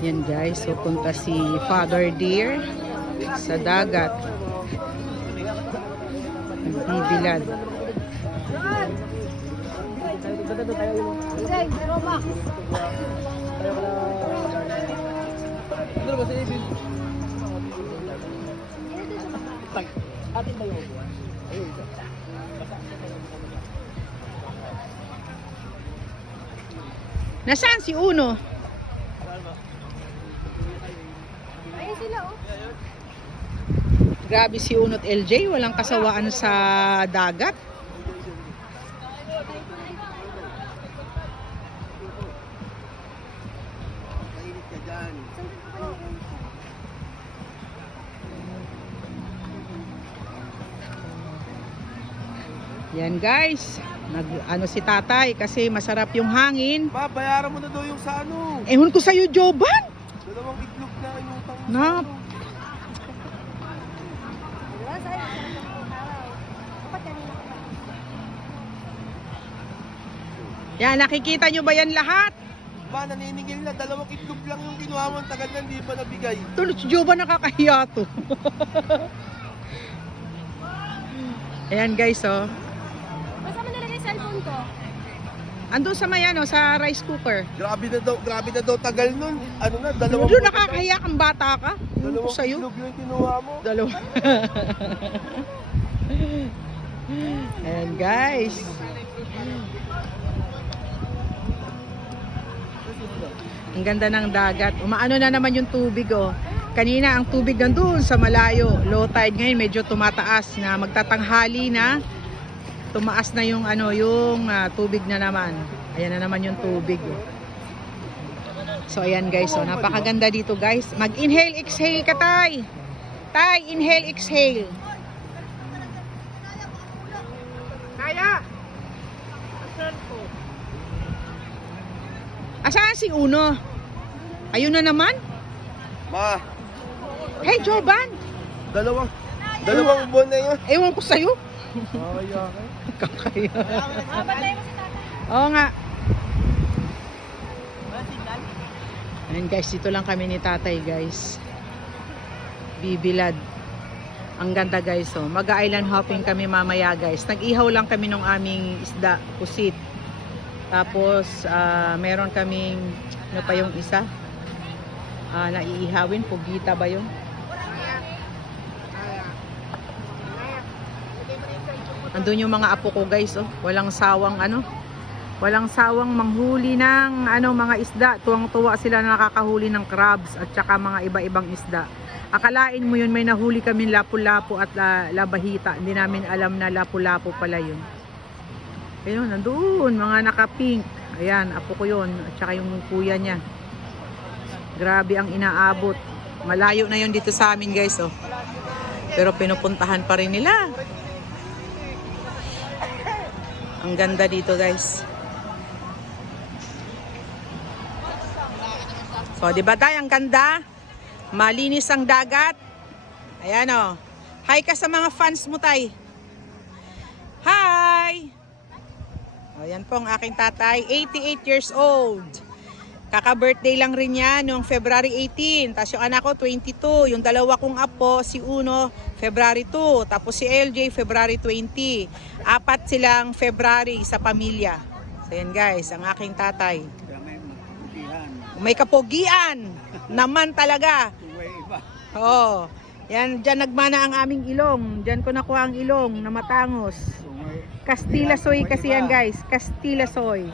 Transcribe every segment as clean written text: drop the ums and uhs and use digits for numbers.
Yan guys, so punta si Father Deer sa dagat. Nagbibilad. Nasaan si Uno? Ayun sila oh. Grabe si Uno at LJ, walang kasawaan sa dagat. Yan guys, ano si tatay kasi masarap yung hangin. Ma, bayaran mo na daw yung sa ano. Ehon ko sa'yo, Joban. Dalawang itlog na inutang mo. Na, Wala sa'yo. Dapat kanina ka pa. yan, nakikita nyo ba yan lahat? Ma, naniningil na. Dalawang itlog lang yung kinuha mo. Ang tagal na hindi pa nabigay. Tulad si Joban, nakakahiya to. Ayan guys, oh. Basta mo nilagay yung cellphone ko. Andun sa may ano, sa rice cooker. Grabe na daw tagal nun. Ano na, dalawang Doon nakakahiya kang bata ka. Ewan ko dalawang sa'yo. itlog yung kinuha mo. Dalawa. Ayan guys. Ang ganda ng dagat. Umaano na naman yung tubig oh. Kanina ang tubig nandun sa malayo. Low tide ngayon medyo tumataas na magtatanghali na. Tumaas na yung ano yung tubig na naman. Ayan na naman yung tubig. Oh. So ayan guys, oh, napakaganda dito guys. Mag-inhale, exhale ka tay. Tay, inhale, exhale. Kaya. Asaan si Uno? Ayun na naman. Ma, Hey, Joban. dalawang buwan na yun. Ewan ko sa'yo. Ay, okay. Kakaya. Babantay mo si tatay. Oo nga. Ayan guys, dito lang kami ni tatay guys. Bibilad. Ang ganda guys oh. Mag-island hopping kami mamaya guys. Nag-ihaw lang kami ng aming isda, pusit. Tapos meron kaming ano pa yung isa? Naiihawin, pugita ba yun? Andun yung mga apo ko guys oh. Walang sawang ano. Walang sawang manghuli ng ano mga isda. Tuwang-tuwa sila na nakakahuli ng crabs at saka mga iba-ibang isda. Akalain mo yun may nahuli kami lapu-lapu at labahita. Hindi namin alam na lapu-lapu pala yun. Ayun, nandun mga naka-pink. Ayan, apo ko yun at saka yung kuya niya. Grabe ang inaabot. Malayo na yun dito sa amin guys oh. Pero pinupuntahan pa rin nila. Ang ganda dito guys. So, di ba tayo ang ganda? Malinis ang dagat. Ayan oh. Hi ka sa mga fans mo tay. Hi! Ayan po ang aking tatay, 88 years old. Kaka-birthday lang rin niya noong February 18. Tapos yung anak ko, 22. Yung dalawa kong apo, si Uno, February 2. Tapos si LJ, February 20. Apat silang February sa pamilya. So yan guys, ang aking tatay. May kapogian. Naman talaga. Oo. Yan, dyan nagmana ang aming ilong. Dyan ko nakuha ang ilong na matangos. Castilla soy kasi yan guys. Castilla soy.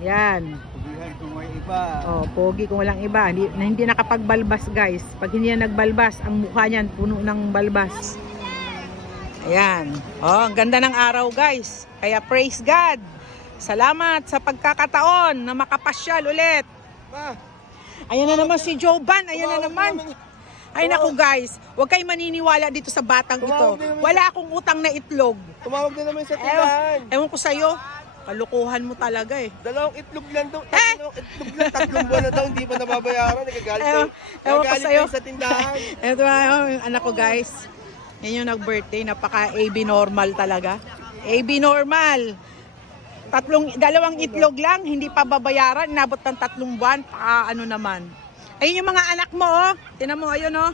Yan. Oh, pogi kung walang iba. Hindi nakapagbalbas guys. Pag hindi yan nagbalbas, ang mukha niyan puno ng balbas. Ayan. Oh, ang ganda ng araw guys. Kaya praise God. Salamat sa pagkakataon na makapasyal ulit. Ayan na naman si Joban. Ayan na naman. Ay naku guys, huwag kayong maniniwala dito sa batang ito. Wala akong utang na itlog. Tumawag na naman sa tindahan. Ewan ko sa'yo. Kalukuhan mo talaga eh. Dalawang itlog lang daw. Dalawang itlog lang. 3 buwan na daw. Hindi pa nababayaran. Nagagalit Ewan ko Nagagalit sa'yo. sa tindahan. Ito yung anak ko guys. Yan yung nag-birthday. Napaka AB normal talaga. AB normal. Dalawang itlog lang, hindi pa babayaran, inabot ng 3 buwan, ano naman. Ayun yung mga anak mo, oh. Tinan mo, ayun, oh.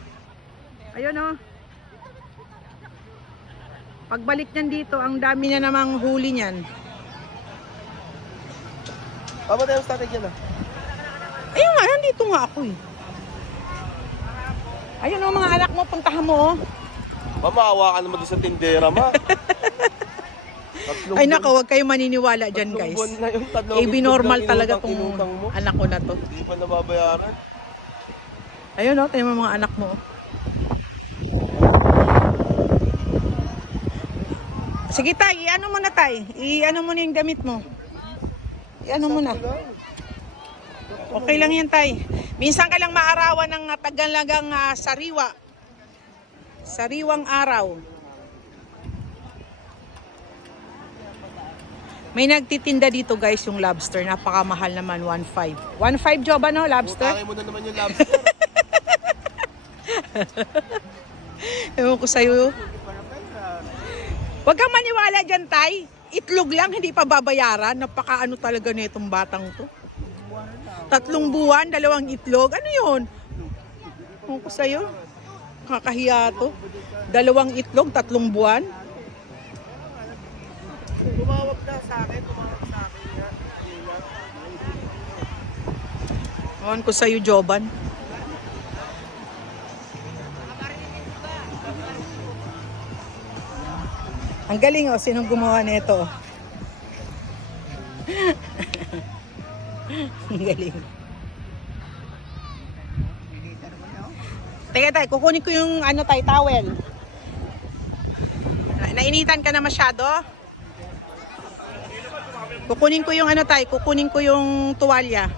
Ayun, oh. Pagbalik niyan dito, ang dami niya namang huli niyan. Pamatay yung static yan ah. Ayun nga, nandito nga ako eh. Ayun, oh, mga anak mo, puntahan mo, oh. Mamawa ka naman doon sa tindera, ma. Ay nako, huwag kayo maniniwala dyan, guys. AB normal talaga tong anak ko na to. Hindi pa nababayaran. Ayun, oh, tayo mga anak mo. Sige tay, i-ano mo na tay. I-ano mo na yung damit mo. I-ano mo na. Okay lang yan tay. Minsan ka lang maarawan ng tagalagang sariwa. Sariwang araw. May nagtitinda dito guys yung lobster. Napakamahal naman, 1.5. 1.5 job ano, lobster? Utangin mo na naman yung lobster. Ewan ko sa'yo. Huwag kang maniwala dyan, tay. Itlog lang, hindi pa babayaran. Napakaano talaga na itong batang to. 3 buwan, 2 itlog. Ano yun? Ewan ko sa'yo. Kakahiya to. 2 itlog, 3 buwan. Tumawag na sa akin, tumawag sa akin. Ewan ko sa'yo, Joban. Ang galing, oh. Sinong gumawa nito? Ang galing. Teka tayo, kukunin ko yung ano tayo, towel. Nainitan ka na masyado? Kukunin ko yung ano tayo, kukunin ko yung tuwalya.